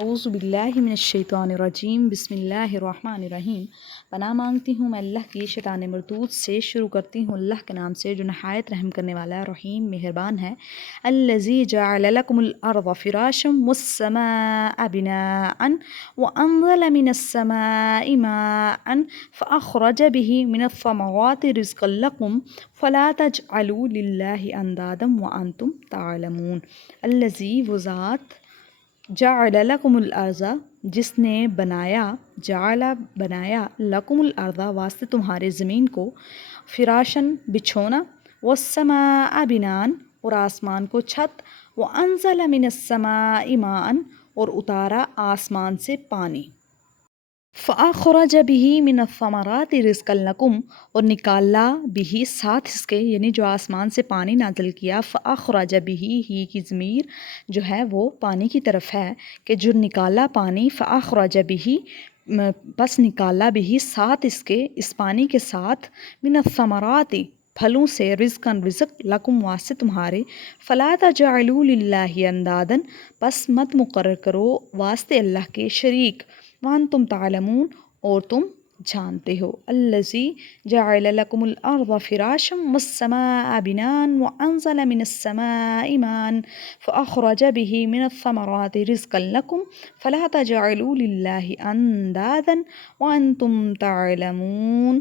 اعوذ باللہ من الشیطان الرجیم بسم اللہ الرحمن الرحیم۔ پناہ مانگتی ہوں میں اللہ کی شیطان مردود سے۔ شروع کرتی ہوں اللہ کے نام سے جو نہایت رحم کرنے والا رحیم مہربان ہے۔ الذی جعل لکم الارض فراشا والسماء بناء وانزل من السماء ماء فاخرج به من الثمرات رزقا لکم فلا تجعلوا للہ اندادا وانتم تعلمون۔ الذی وہ ذات جعل لکم الارض جس نے بنایا لکم الارض واسطے تمہارے زمین کو، فراشن بچھونا، والسماء بنان اور آسمان کو چھت، وانزل من السماء ماء اور اتارا آسمان سے پانی، فاخرج به من الثمرات رزقا لکم اور نکالا بھی ساتھ اس کے، یعنی جو آسمان سے پانی نازل کیا، فاخرج به ہی کی ضمیر جو ہے وہ پانی کی طرف ہے کہ جو نکالا پانی، فاخرج به بس نکالا بھی ساتھ اس کے، اس پانی کے ساتھ، من الثمرات پھلوں سے، رزقاً رزق، لکم واسطے تمہارے، فلا تجعلوا للہ اندادا پس مت مقرر کرو واسطے اللہ کے شریک، وانتم تعلمون اور تم جانتے ہو۔ الذی جعل لکم الارض فراشا والسماء بناء وانزل من السماء ماء فاخرج به من الثمرات رزقا لکم فلا تجعلوا للہ اندادا وانتم تعلمون۔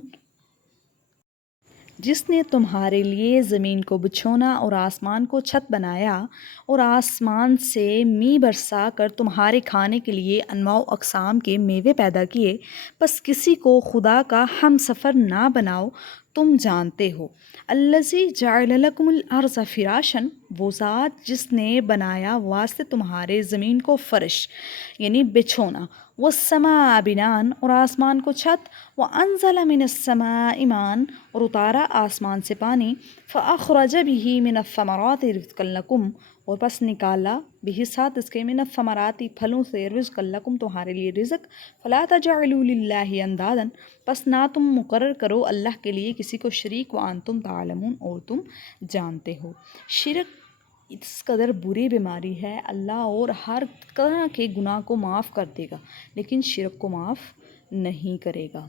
جس نے تمہارے لیے زمین کو بچھونا اور آسمان کو چھت بنایا اور آسمان سے می برسا کر تمہارے کھانے کے لیے انواع و اقسام کے میوے پیدا کیے، بس کسی کو خدا کا ہم سفر نہ بناؤ، تم جانتے ہو۔ الذی جعل لکم الارض فراشا وہ ذات جس نے بنایا واسطے تمہارے زمین کو فرش یعنی بچھونا، والسماء بناء اور آسمان کو چھت، وانزل من السماء ماء اور اتارا آسمان سے پانی، فاخرج به من الثمرات رزقا لکم اور پس نکالا بھی ساتھ اس کے، من الثمرات پھلوں سے، رزقا لکم تمہارے لیے رزق، فلا تجعلوا للہ اندادا پس نہ تم مقرر کرو اللہ کے لیے کسی کو شریک، وانتم تعلمون اور تم جانتے ہو۔ شرک اس قدر بری بیماری ہے، اللہ اور ہر طرح کے گناہ کو معاف کر دے گا لیکن شرک کو معاف نہیں کرے گا۔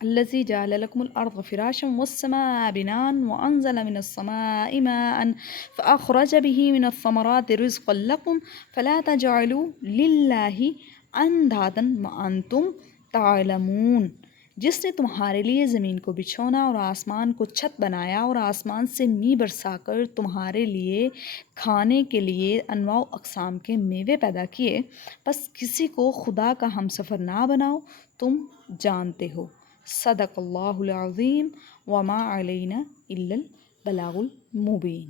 الذی جعل لکم الارض فراشا والسماء بناء وانزل من السماء ماء فاخرج به من الثمرات رزقا لکم فلا تجعلوا للہ اندادا وانتم تعلمون۔ جس نے تمہارے لیے زمین کو بچھونا اور آسمان کو چھت بنایا اور آسمان سے می برسا کر تمہارے لیے کھانے کے لیے انواع و اقسام کے میوے پیدا کیے، بس کسی کو خدا کا ہم سفر نہ بناؤ، تم جانتے ہو۔ صدق اللہ العظیم وما علینا الا البلاغ المبین۔